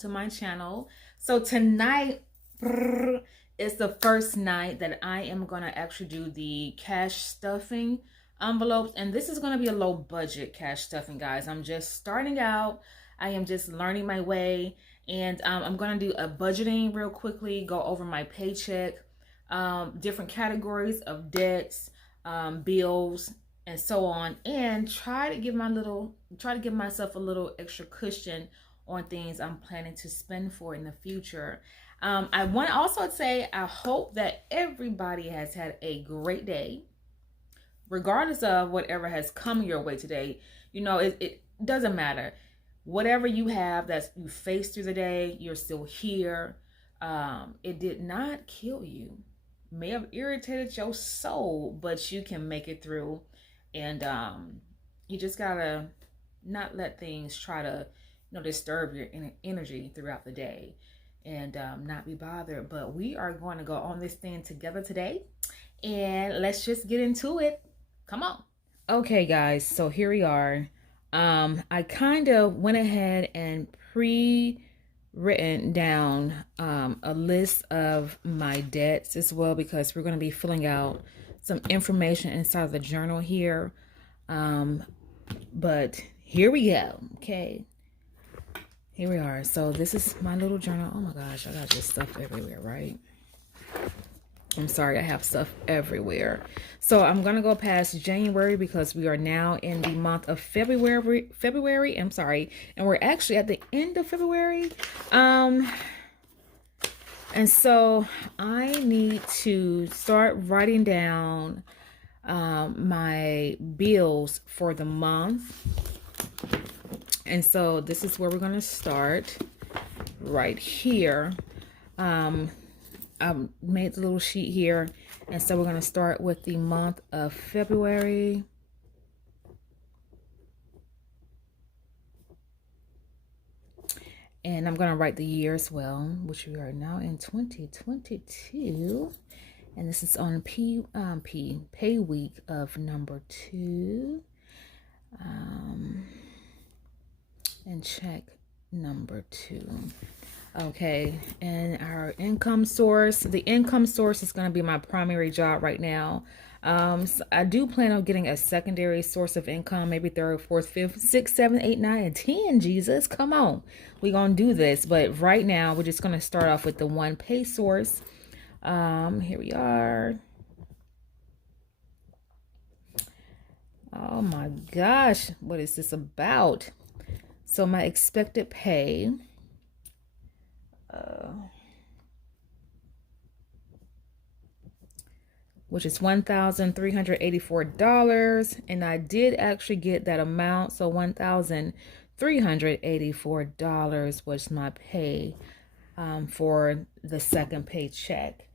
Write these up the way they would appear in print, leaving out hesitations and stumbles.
to my channel. So tonight is the first night that I am going to actually do the cash stuffing envelopes, and this is going to be a low budget cash stuffing, guys. I'm just starting out. I am just learning my way, and I'm going to do a budgeting real quickly, go over my paycheck, different categories of debts, bills, and so on, and try to give myself a little extra cushion on things I'm planning to spend for in the future. I want to also say I hope that everybody has had a great day, regardless of whatever has come your way today. You know, it doesn't matter. Whatever you have that you faced through the day, you're still here. It did not kill you. May have irritated your soul, but you can make it through. And you just gotta not let things try to, disturb your energy throughout the day, and not be bothered. But we are going to go on this thing together today, and let's just get into it. Come on. Okay, guys, so here we are. I kind of went ahead and written down a list of my debts as well, because we're going to be filling out some information inside of the journal here. But here we go. Okay, here we are. So this is my little journal. Oh my gosh, I got just stuff everywhere, right? I'm sorry, I have stuff everywhere. So I'm gonna go past January because we are now in the month of February. I'm sorry, and we're actually at the end of February. And so I need to start writing down my bills for the month. And so this is where we're going to start right here. I made the little sheet here. And so we're going to start with the month of February. And I'm going to write the year as well, which we are now in 2022. And this is on pay week of number 2. And check number 2. Okay, and our income source. The income source is going to be my primary job right now. So I do plan on getting a secondary source of income, maybe 3rd, 4th, 5th, 6th, 7th, 8th, 9th, and 10. Jesus, come on. We're going to do this. But right now, we're just going to start off with the one pay source. Here we are. Oh my gosh, what is this about? So my expected pay, which is $1,384, and I did actually get that amount. So $1,384 was my pay for the second paycheck,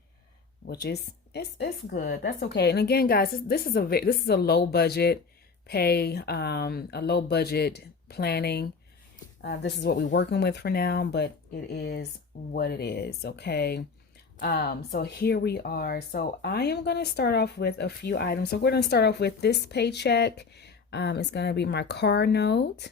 which is it's good. That's okay. And again, guys, this is a low budget pay, a low budget planning. This is what we're working with for now, but it is what it is. Okay. So here we are. So I am going to start off with a few items. So we're going to start off with this paycheck. It's going to be my car note.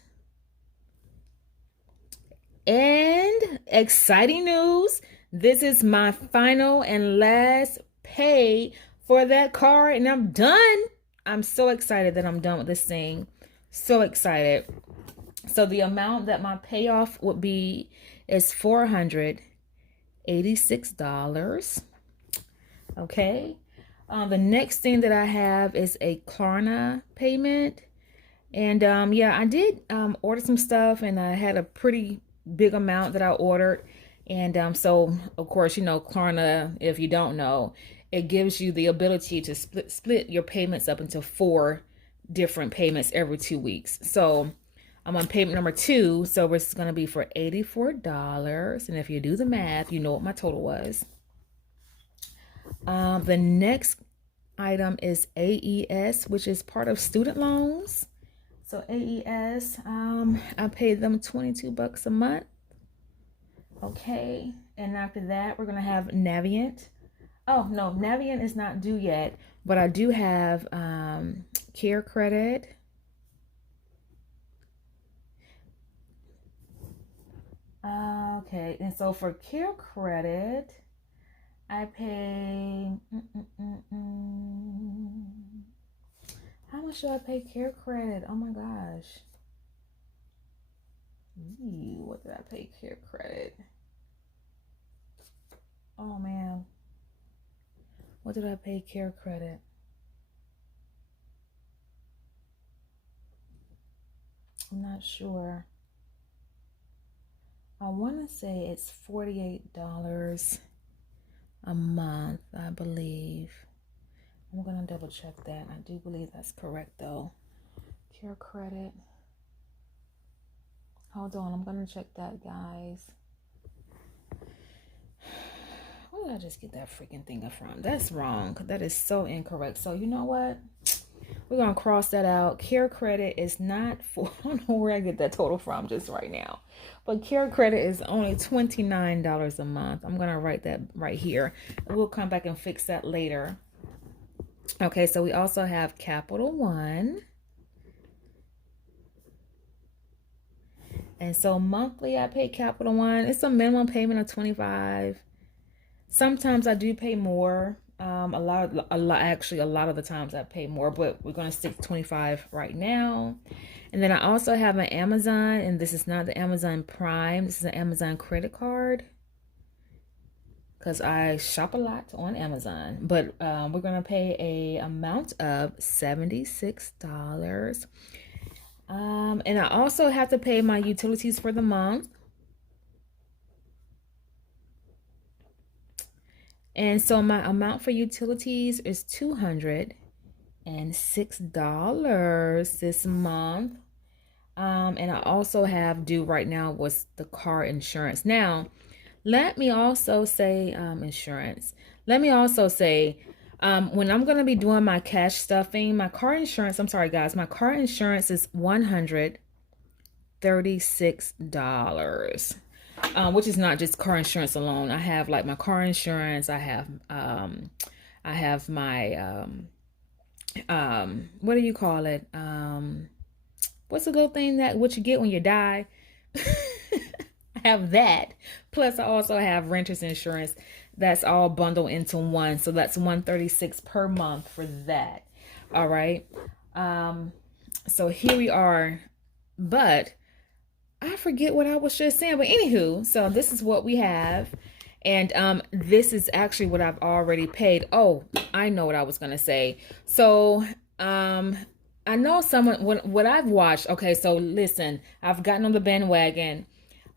And exciting news. This is my final and last pay for that car, and I'm done. I'm so excited that I'm done with this thing. So excited. So the amount that my payoff would be is $486. Okay. The next thing that I have is a Klarna payment. And yeah, I did order some stuff, and I had a pretty big amount that I ordered. And so, of course, Klarna, if you don't know, it gives you the ability to split your payments up into 4 different payments every 2 weeks. So I'm on payment number 2, so it's going to be for $84. And if you do the math, you know what my total was. The next item is AES, which is part of student loans. So AES, I paid them $22 a month. Okay, and after that, we're going to have Navient. Oh, no, Navient is not due yet, but I do have Care Credit. Okay, and so for care credit, I pay, how much do I pay care credit? Oh my gosh. What did I pay care credit? Oh man. What did I pay care credit? I'm not sure. I want to say it's $48 a month, I believe. I'm going to double check that. I do believe that's correct though. Care credit. Hold on, I'm going to check that, guys. Where did I just get that freaking thing from? That's wrong. That is so incorrect. So you know what? We're going to cross that out. Care credit is not for, I don't know where I get that total from just right now. But care credit is only $29 a month. I'm going to write that right here. We'll come back and fix that later. Okay, so we also have Capital One. And so monthly I pay Capital One. It's a minimum payment of $25. Sometimes I do pay more. A lot of the times I pay more, but we're going to stick to $25 right now. And then I also have an Amazon, and this is not the Amazon Prime. This is an Amazon credit card because I shop a lot on Amazon. But we're going to pay a amount of $76. And I also have to pay my utilities for the month. And so my amount for utilities is $206 this month. And I also have due right now was the car insurance. Now, let me also say insurance. Let me also say when I'm going to be doing my cash stuffing, my car insurance, I'm sorry guys, my car insurance is $136. Which is not just car insurance alone. I have like my car insurance. I have my what do you call it? What's the little thing that what you get when you die? I have that. Plus I also have renter's insurance. That's all bundled into one. So that's $136 per month for that. All right. So here we are. But I forget what I was just saying, but anywho, so this is what we have. And this is actually what I've already paid. Oh, I know what I was going to say. So I know what I've watched. Okay, so listen, I've gotten on the bandwagon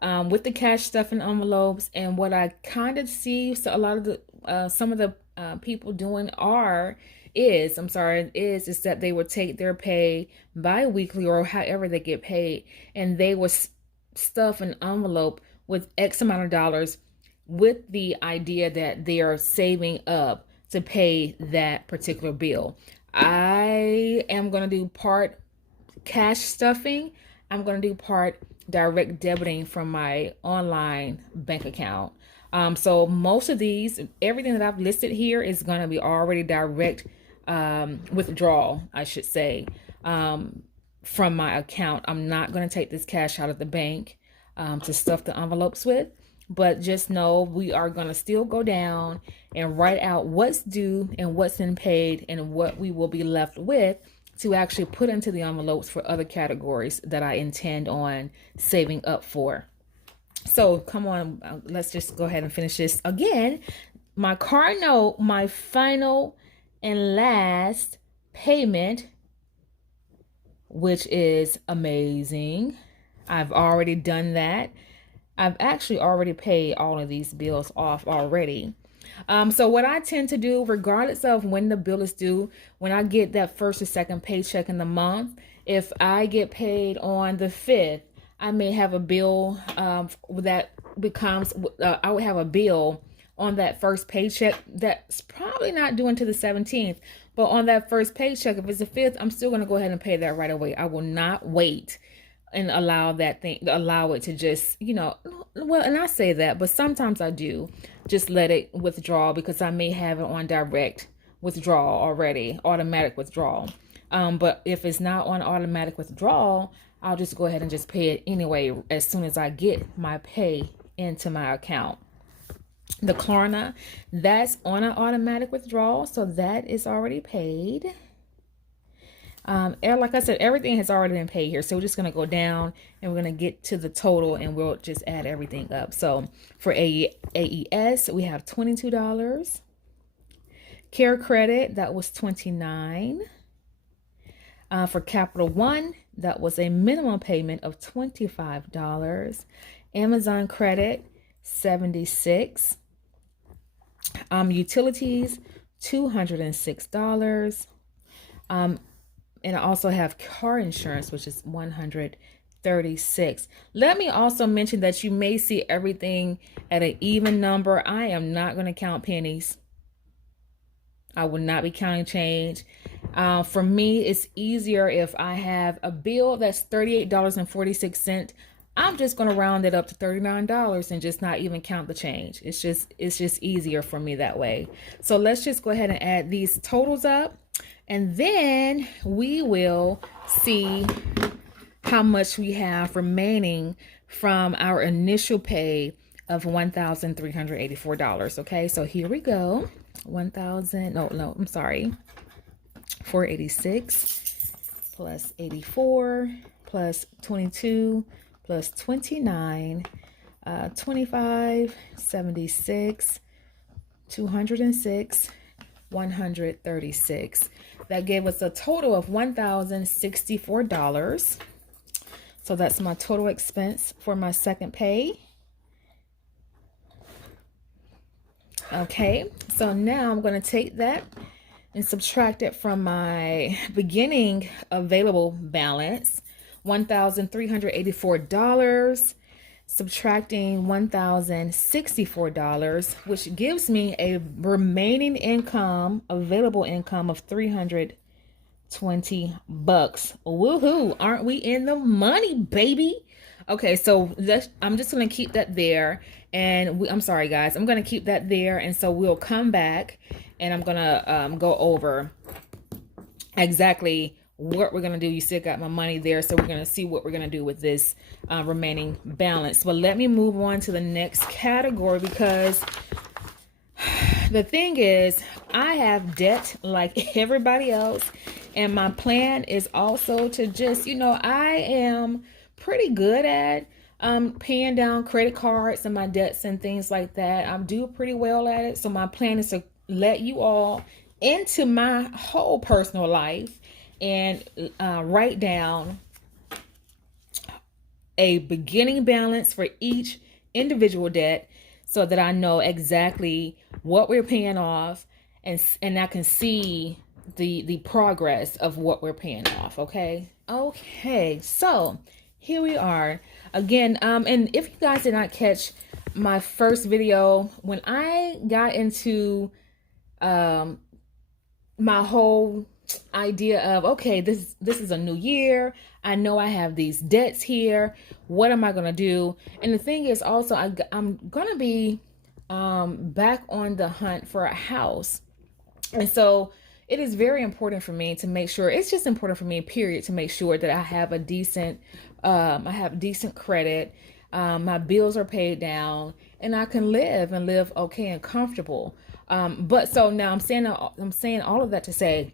with the cash stuffing envelopes. And what I kind of see, so a lot of the, some of the people doing is that they would take their pay bi-weekly or however they get paid, and they would stuff an envelope with X amount of dollars with the idea that they are saving up to pay that particular bill. I am going to do part cash stuffing. I'm going to do part direct debiting from my online bank account. So most of these, everything that I've listed here is going to be already direct withdrawal, I should say, from my account. I'm not going to take this cash out of the bank to stuff the envelopes with, but just know we are going to still go down and write out what's due and what's been paid and what we will be left with to actually put into the envelopes for other categories that I intend on saving up for. So come on, let's just go ahead and finish this. Again, my car note, my final and last payment, which is amazing. I've already done that. I've actually already paid all of these bills off already. So what I tend to do, regardless of when the bill is due, when I get that first or second paycheck in the month, if I get paid on the 5th, I may have a bill that becomes, I would have a bill on that first paycheck that's probably not due until the 17th. But on that first paycheck, if it's the 5th, I'm still going to go ahead and pay that right away. I will not wait and allow it to just, well, and I say that, but sometimes I do just let it withdraw because I may have it on direct withdrawal already, automatic withdrawal. But if it's not on automatic withdrawal, I'll just go ahead and just pay it anyway as soon as I get my pay into my account. The Klarna, that's on an automatic withdrawal, so that is already paid. And like I said, everything has already been paid here, so we're just going to go down and we're going to get to the total and we'll just add everything up. So for AES, we have $22. Care Credit, that was $29. For Capital One, that was a minimum payment of $25. Amazon Credit, $76. Utilities, $206. And I also have car insurance, which is $136. Let me also mention that you may see everything at an even number. I am not going to count pennies. I will not be counting change. For me, it's easier if I have a bill that's $38.46. I'm just going to round it up to $39 and just not even count the change. It's just easier for me that way. So let's just go ahead and add these totals up. And then we will see how much we have remaining from our initial pay of $1,384. Okay, so here we go. 1,000, no, I'm sorry. 486 plus 84 plus 22 plus 29, 25, 76, 206, 136. That gave us a total of $1,064. So that's my total expense for my second pay. Okay, so now I'm going to take that and subtract it from my beginning available balance, $1,384, subtracting $1,064, which gives me a remaining income, available income of $320. Woohoo! Aren't we in the money, baby? Okay, so I'm just going to keep that there. And I'm sorry, guys. I'm going to keep that there. And so we'll come back and I'm going to go over exactly what we're going to do. You still got my money there. So we're going to see what we're going to do with this remaining balance. But let me move on to the next category, because the thing is, I have debt like everybody else. And my plan is also to just, I am pretty good at paying down credit cards and my debts and things like that. I do pretty well at it. So my plan is to let you all into my whole personal life and write down a beginning balance for each individual debt so that I know exactly what we're paying off and I can see the progress of what we're paying off. Okay, so here we are again. And if you guys did not catch my first video, when I got into my whole idea of, okay, this is a new year, I know I have these debts here, what am I gonna do? And the thing is also, I'm gonna be back on the hunt for a house. And so it is very important for me to make sure, it's just important for me, period, to make sure that I have a decent credit, my bills are paid down, and I can live okay and comfortable. But so now I'm saying all of that to say,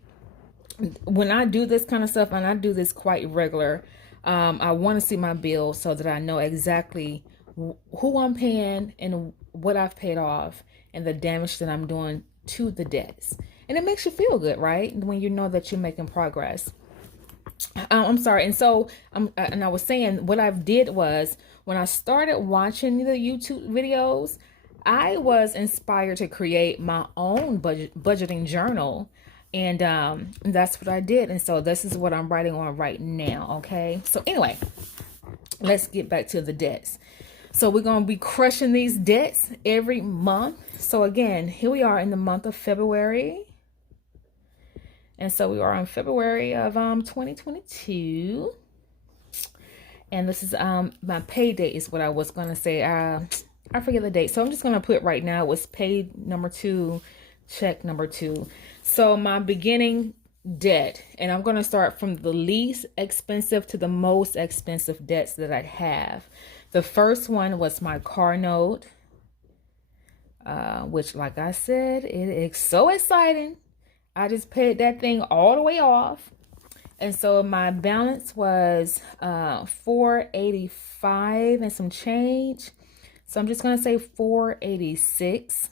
when I do this kind of stuff, and I do this quite regular, I want to see my bills so that I know exactly who I'm paying and what I've paid off and the damage that I'm doing to the debts. And it makes you feel good, right? When you know that you're making progress. I'm sorry. And so and I was saying, what I did was, when I started watching the YouTube videos, I was inspired to create my own budgeting journal. And that's what I did. And so this is what I'm writing on right now. Okay. So anyway, let's get back to the debts. So we're going to be crushing these debts every month. So again, here we are in the month of February. And so we are on February of 2022. And this is my pay date is what I was going to say. I forget the date. So I'm just going to put right now, it was pay number 2, check number 2. So my beginning debt, and I'm going to start from the least expensive to the most expensive debts that I have. The first one was my car note, which, like I said, it is so exciting. I just paid that thing all the way off. And so my balance was $485 and some change. So I'm just going to say $486.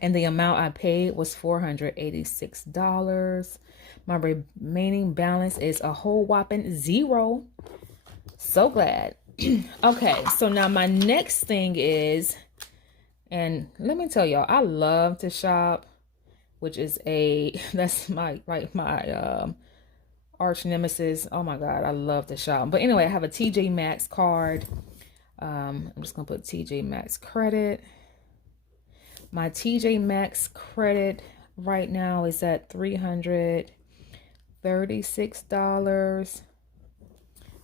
And the amount I paid was $486. My remaining balance is a whole whopping $0. So glad. Okay, so now my next thing is, and let me tell y'all, I love to shop, which is that's my arch nemesis. Oh my God, I love to shop. But anyway, I have a TJ Maxx card. I'm just gonna put TJ Maxx credit. My TJ Maxx credit right now is at $336.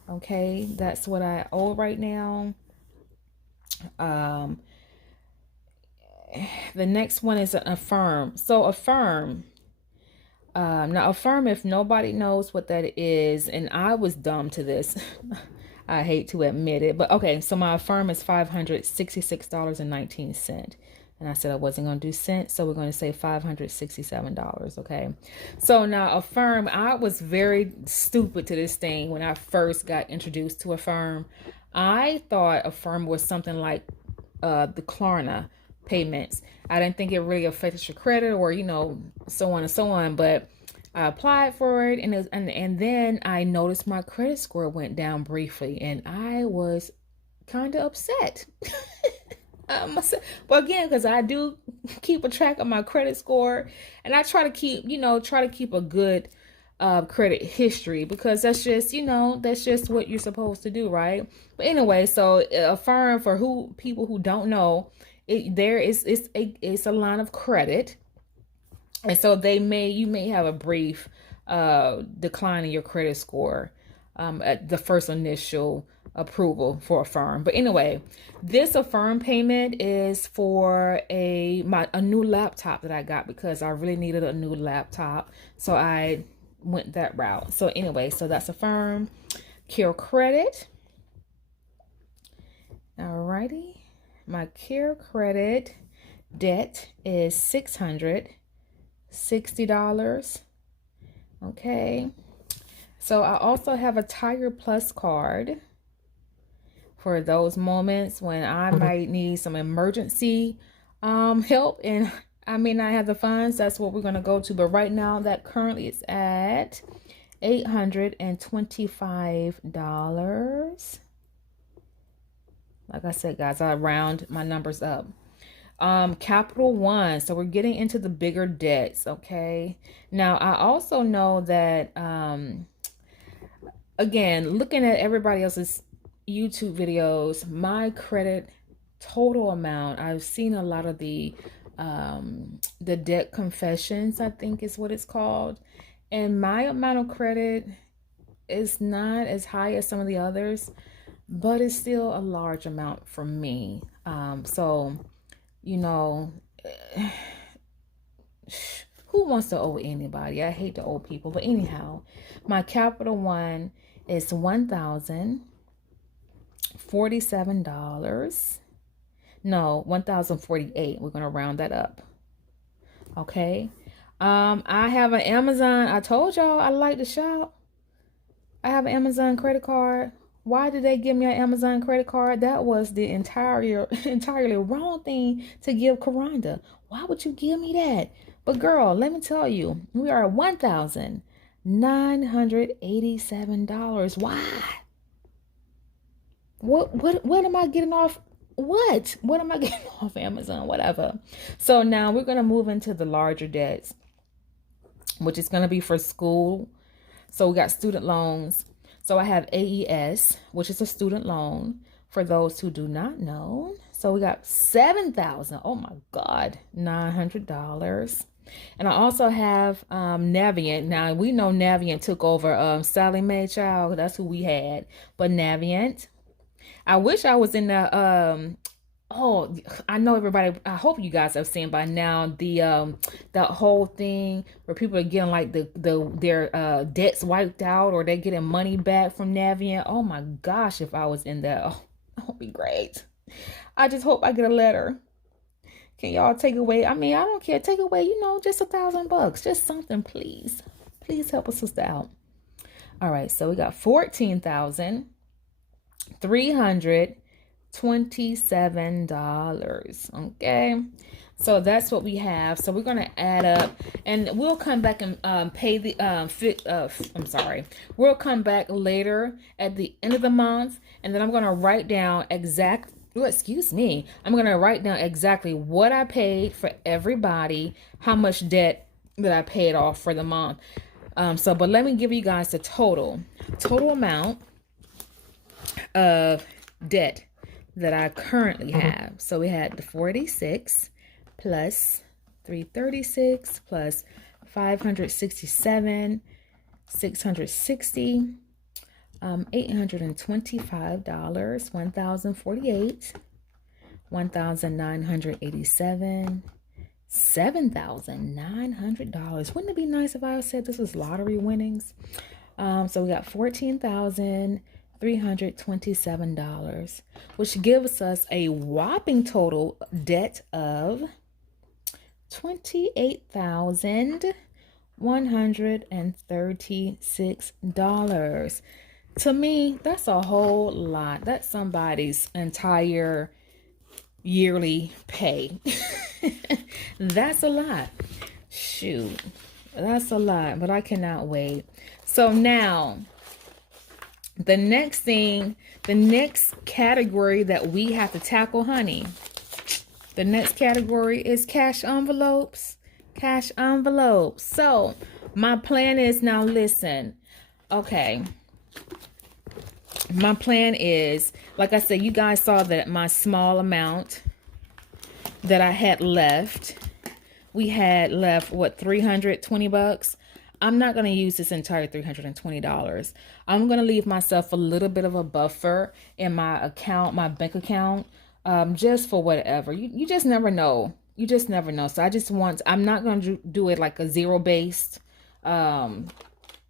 Okay, that's what I owe right now. The next one is an Affirm. So Affirm. Now Affirm, if nobody knows what that is, and I was dumb to this. I hate to admit it, but okay, so my Affirm is $566.19. And I said I wasn't going to do cents, so we're going to say $567, okay? So now Affirm, I was very stupid to this thing when I first got introduced to Affirm. I thought Affirm was something like the Klarna payments. I didn't think it really affected your credit or, you know, so on and so on, but I applied for it, and then I noticed my credit score went down briefly, and I was kind of upset. But again, because I do keep a track of my credit score, and I try to keep a good credit history, because that's just, that's just what you're supposed to do, right? But anyway, so Affirm, for people who don't know, it's a line of credit, and so you may have a brief decline in your credit score at the first initial approval for Affirm. But anyway, this Affirm payment is for a new laptop that I got, because I really needed a new laptop, so I went that route. So anyway, so that's Affirm. Care Credit. Alrighty, my Care Credit debt is $660. Okay, so I also have a Tire Plus card for those moments when I might need some emergency help and I may not have the funds. That's what we're going to go to. But right now, that currently is at $825. Like I said, guys, I round my numbers up. Capital One. So we're getting into the bigger debts, okay? Now, I also know that, again, looking at everybody else's YouTube videos, my credit total amount, I've seen a lot of the debt confessions, I think is what it's called, and my amount of credit is not as high as some of the others, but it's still a large amount for me. So who wants to owe anybody? I hate to owe people, but anyhow, my Capital One is $1,047. No, $1,048. We're going to round that up. Okay. I have an Amazon. I told y'all I like to shop. I have an Amazon credit card. Why did they give me an Amazon credit card? That was the entirely wrong thing to give Karanda. Why would you give me that? But girl, let me tell you, we are at $1,987. Why? What am I getting off? What am I getting off Amazon? Whatever. So now we're going to move into the larger debts, which is going to be for school. So we got student loans. So I have AES, which is a student loan for those who do not know. So we got $7,000. Oh my God, $900. And I also have Navient. Now we know Navient took over Sally Mae Child. That's who we had. But Navient, I wish I was in the Oh, I know everybody. I hope you guys have seen by now that whole thing where people are getting like their debts wiped out, or they're getting money back from Navient. Oh my gosh, if I was in that, oh, that would be great. I just hope I get a letter. Can y'all take away? I mean, I don't care. Take away, just $1,000, just something, please. Please help a sister out. All right, so we got 14,327. Okay, so that's what we have. So we're gonna add up, and we'll come back and pay the I'm sorry. We'll come back later at the end of the month, and then I'm gonna write down exact. Oh, excuse me. I'm gonna write down exactly what I paid for everybody, how much debt that I paid off for the month. But let me give you guys the total amount of debt that I currently have. So we had the 486 plus 336 plus 567, 660, $825, 1,048, 1,987, $7,900. Wouldn't it be nice if I said this was lottery winnings? So we got $14,327, which gives us a whopping total debt of $28,136. To me, that's a whole lot. That's somebody's entire yearly pay. That's a lot. Shoot, that's a lot, but I cannot wait. So now the next category that we have to tackle, honey, the next category is cash envelopes. Cash envelopes. So my plan is, now listen, okay, my plan is, like I said, you guys saw that my small amount that I had left, we had left, what, $320? I'm not going to use this entire $320. I'm going to leave myself a little bit of a buffer in my account, my bank account, just for whatever. You just never know. You just never know. So I'm not going to do it like a zero-based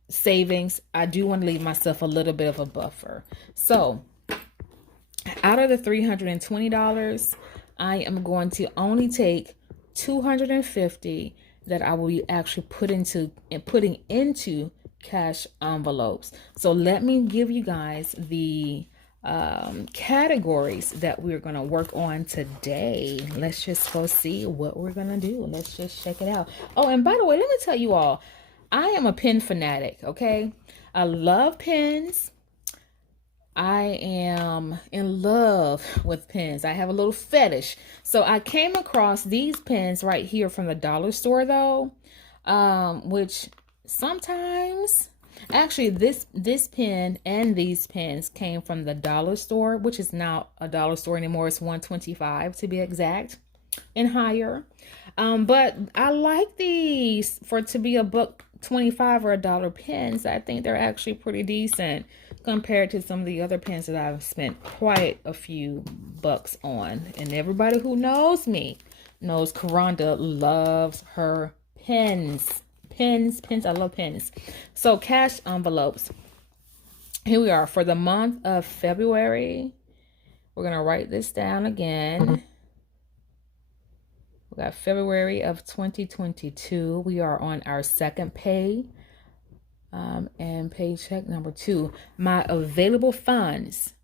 savings. I do want to leave myself a little bit of a buffer. So out of the $320, I am going to only take $250 that I will be actually putting into cash envelopes. So let me give you guys the categories that we're going to work on today. Let's just go see what we're going to do. Let's just check it out. Oh, and by the way, let me tell you all, I am a pen fanatic, okay? I love pens. I am in love with pens. I have a little fetish. So I came across these pens right here from the dollar store, though, which sometimes, actually, this pen and these pens came from the dollar store, which is not a dollar store anymore. It's $125 to be exact, and higher. But I like these to be $1.25 or $1 pens. I think they're actually pretty decent compared to some of the other pens that I've spent quite a few bucks on. And everybody who knows me knows Karanda loves her pens. Pens. I love pens. So cash envelopes. Here we are for the month of February. We're going to write this down again. We got February of 2022. We are on our second pay. And paycheck number 2, my available funds.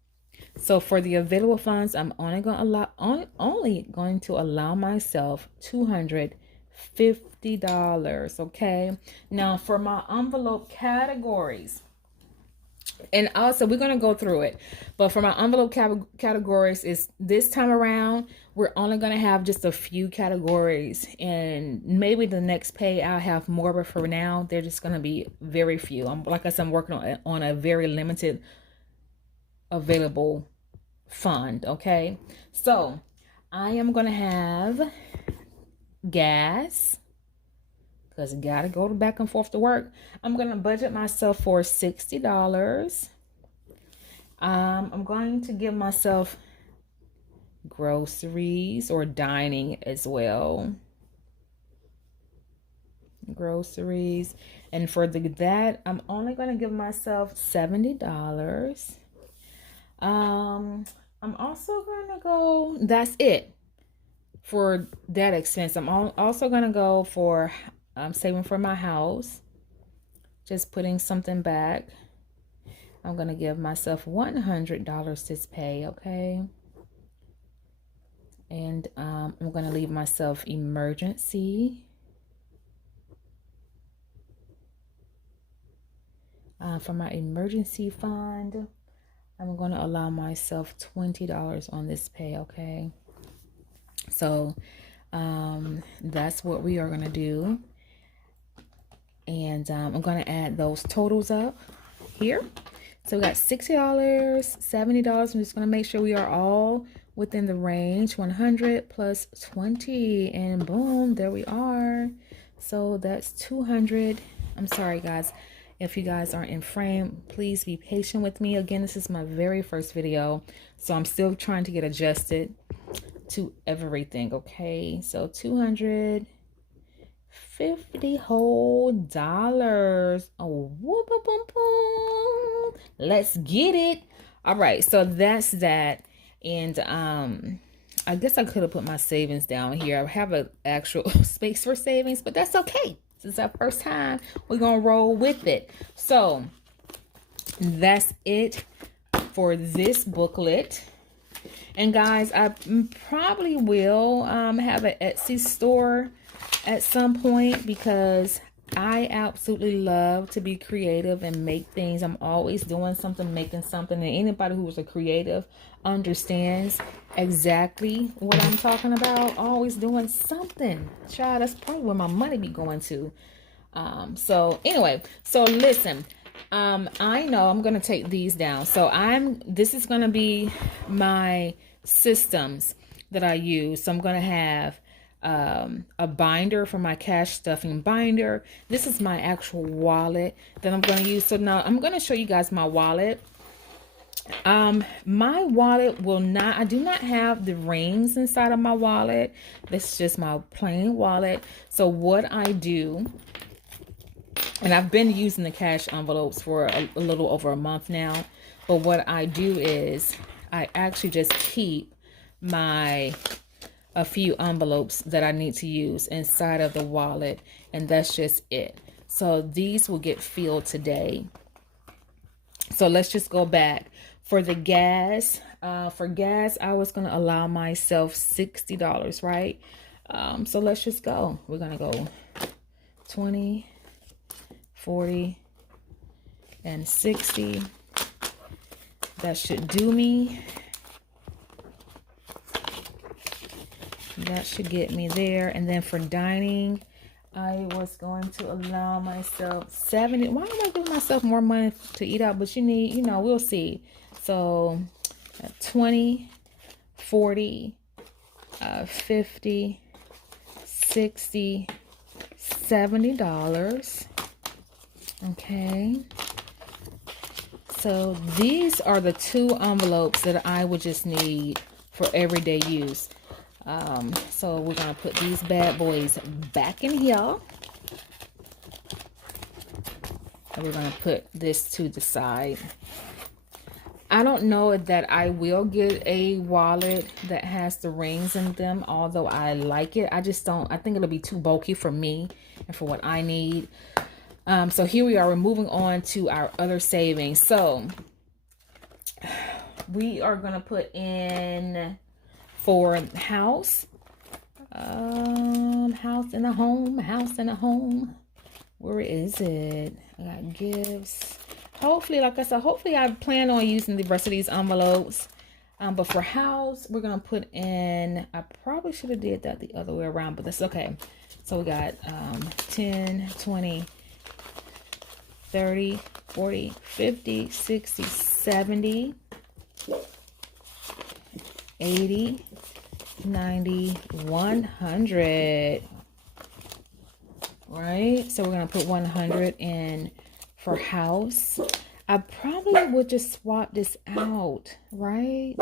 So for the available funds, I'm only going to allow myself $250. Okay. Now for my envelope categories, and also we're going to go through it, but for my envelope categories, is this time around we're only going to have just a few categories, and maybe the next pay I'll have more, but for now they're just going to be very few. Like I said, I'm working on a very limited available fund. Okay, so I am going to have gas, because I gotta go back and forth to work. I'm gonna budget myself for $60. I'm going to give myself groceries or dining as well. Groceries. And for that, I'm only going to give myself $70. I'm also going to go, that's it for that expense. I'm also going to go for saving for my house. Just putting something back. I'm going to give myself $100 this pay, okay? And I'm going to leave myself emergency. For my emergency fund, I'm going to allow myself $20 on this pay, okay? So that's what we are going to do. And I'm going to add those totals up here. So we got $60, $70. I'm just going to make sure we are all within the range. 100 plus 20. And boom, there we are. So that's 200. I'm sorry, guys. If you guys aren't in frame, please be patient with me. Again, this is my very first video. So I'm still trying to get adjusted to everything, okay? So 250 whole dollars. Oh, whoop, boom, boom, boom. Let's get it. All right, so that's that. And I guess I could have put my savings down here. I have an actual space for savings, but that's okay. This is our first time. We're gonna roll with it. So that's it for this booklet. And guys, I probably will have an Etsy store at some point, because I absolutely love to be creative and make things. I'm always doing something, making something, and anybody who is a creative understands exactly what I'm talking about. Always doing something. Child, that's probably where my money be going to. So anyway, so listen, I know I'm gonna take these down. So this is gonna be my systems that I use. So I'm gonna have a binder for my cash stuffing binder. This is my actual wallet that I'm going to use. So now I'm going to show you guys my wallet. My wallet will not, I do not have the rings inside of my wallet. This is just my plain wallet. So what I do, and I've been using the cash envelopes for a little over a month now, but what I do is I actually just keep a few envelopes that I need to use inside of the wallet, and that's just it. So these will get filled today. So let's just go back. For the gas, I was going to allow myself $60, right? So let's just go. We're going to go 20, 40, and 60. That should do me. That should get me there. And then for dining, I was going to allow myself 70. Why am I giving myself more money to eat out? But you need, we'll see. So 20, 40, 50, 60, $70. Okay. So these are the two envelopes that I would just need for everyday use. So we're going to put these bad boys back in here. And we're going to put this to the side. I don't know that I will get a wallet that has the rings in them, although I like it. I just don't, I think it'll be too bulky for me and for what I need. So here we are, we're moving on to our other savings. So we are going to put in for house and a home. Where is it? I got gifts. Hopefully, like I said, hopefully I plan on using the rest of these envelopes. But for house, we're gonna put in, I probably should have did that the other way around, but that's okay. So we got 10, 20, 30, 40, 50, 60, 70, 80, 90, 100. Right? So we're going to put 100 in for house. I probably would just swap this out, right?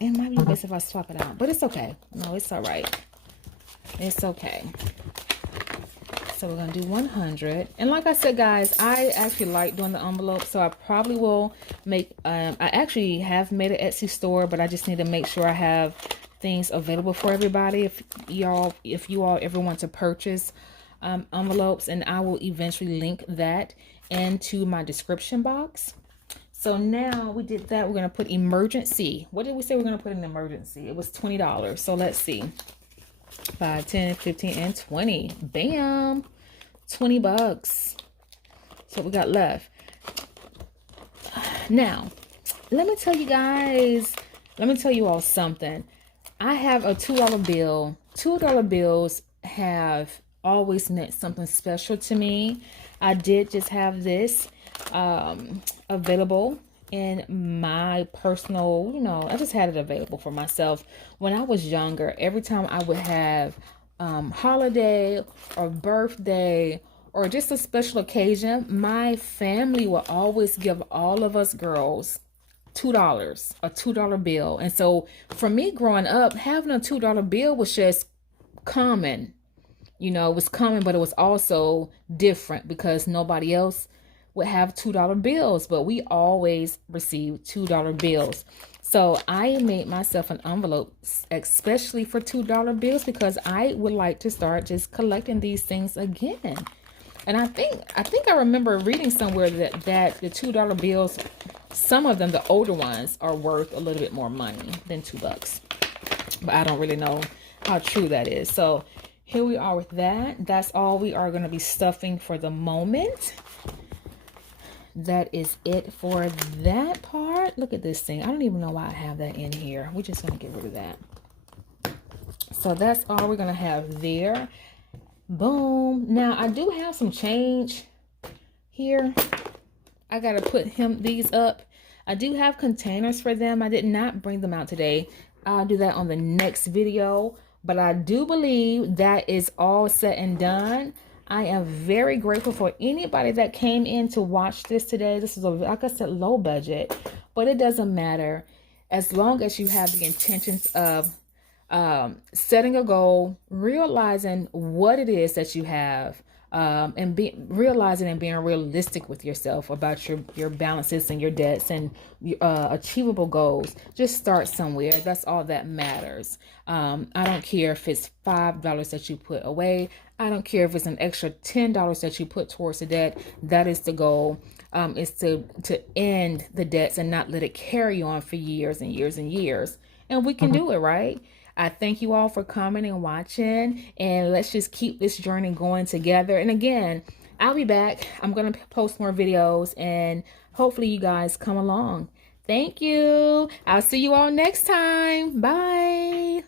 It might be best if I swap it out, but it's okay. No, it's all right. It's okay. So we're going to do 100. And like I said, guys, I actually like doing the envelope. So I probably will make, I actually have made an Etsy store, but I just need to make sure I have things available for everybody. If you all ever want to purchase envelopes, and I will eventually link that into my description box. So now we did that. We're going to put emergency. What did we say we're going to put in emergency? It was $20. So let's see. 5, 10, 15, and 20. Bam. 20 bucks. That's what we got left. Now, let me tell you guys, let me tell you all something. I have a $2 bill. $2 bills have always meant something special to me. I did just have this available in my personal, I just had it available for myself. When I was younger, every time I would have holiday or birthday or just a special occasion, my family would always give all of us girls $2, a $2 bill. And so for me growing up, having a $2 bill was just common. It was common, but it was also different because nobody else would have $2 bills, but we always received $2 bills. So I made myself an envelope especially for $2 bills because I would like to start just collecting these things again. And I think I remember reading somewhere that the $2 bills, some of them, the older ones, are worth a little bit more money than $2. But I don't really know how true that is. So here we are with that. That's all we are going to be stuffing for the moment. That is it for that part. Look at this thing. I don't even know why I have that in here. We're just going to get rid of that. So that's all we're going to have there. Boom. Now, I do have some change here. I got to put these up. I do have containers for them. I did not bring them out today. I'll do that on the next video. But I do believe that is all set and done. I am very grateful for anybody that came in to watch this today. This is, like I said, low budget, but it doesn't matter as long as you have the intentions of setting a goal, realizing what it is that you have, and realizing and being realistic with yourself about your balances and your debts and achievable goals. Just start somewhere. That's all that matters. I don't care if it's $5 that you put away. I don't care if it's an extra $10 that you put towards the debt. That is the goal. Is to end the debts and not let it carry on for years and years and years. And we can do it, right? I thank you all for coming and watching, and let's just keep this journey going together. And again, I'll be back. I'm going to post more videos, and hopefully you guys come along. Thank you. I'll see you all next time. Bye.